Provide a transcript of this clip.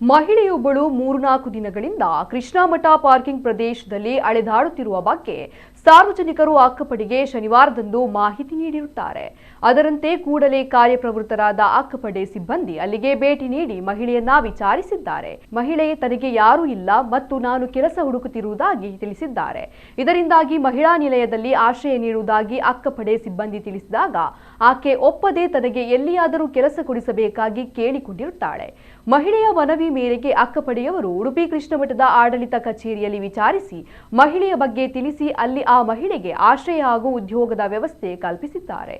ಮಹಿಳೆಯೊಬ್ಬಳು 3-4 ದಿನಗಳಿಂದ ಕೃಷ್ಣಮಠ ಪಾರ್ಕಿಂಗ್ ಪ್ರದೇಶದಲ್ಲಿ ಅಲೆದಾಡುತ್ತಿರುವ ಬಗ್ಗೆ ಸಾರ್ವಜನಿಕರು ಅಕ್ಕಪಡೆಗೆ ಶನಿವಾರದಂದು ಮಾಹಿತಿ ನೀಡಿರುತ್ತಾರೆ. ಅದರಂತೆ ಕೂಡಲೇ ಕಾರ್ಯಪ್ರವೃತ್ತರಾದ ಅಕ್ಕಪಡೆ ಸಿಬ್ಬಂದಿ ಅಲ್ಲಿಗೆ ಭೇಟಿ ನೀಡಿ ಮಹಿಳೆಯನ್ನ ವಿಚಾರಿಸಿದ್ದಾರೆ. ಮಹಿಳೆ ತನಗೆ ಯಾರೂ ಇಲ್ಲ ಮತ್ತು ನಾನು ಕೆಲಸ ಹುಡುಕುತ್ತಿರುವುದಾಗಿ ತಿಳಿಸಿದ್ದಾರೆ. ಇದರಿಂದಾಗಿ ಮಹಿಳಾ ನಿಲಯದಲ್ಲಿ ಆಶ್ರಯ ನೀಡುವುದಾಗಿ ಅಕ್ಕಪಡೆ ಸಿಬ್ಬಂದಿ ತಿಳಿಸಿದಾಗ ಆಕೆ ಒಪ್ಪದೆ ತನಗೆ ಎಲ್ಲಿಯಾದರೂ ಕೆಲಸ ಕೊಡಿಸಬೇಕಾಗಿ ಕೇಳಿಕೊಂಡಿರುತ್ತಾಳೆ. ಮಹಿಳೆಯ ಮನವಿ ಮೇರೆಗೆ ಅಕ್ಕಪಡೆಯವರು ಉಡುಪಿ ಕೃಷ್ಣಮಠದ ಆಡಳಿತ ಕಚೇರಿಯಲ್ಲಿ ವಿಚಾರಿಸಿ ಮಹಿಳೆಯ ಬಗ್ಗೆ ತಿಳಿಸಿ ಅಲ್ಲಿ ಆ ಮಹಿಳೆಗೆ ಆಶ್ರಯ ಹಾಗೂ ಉದ್ಯೋಗದ ವ್ಯವಸ್ಥೆ ಕಲ್ಪಿಸಿದ್ದಾರೆ.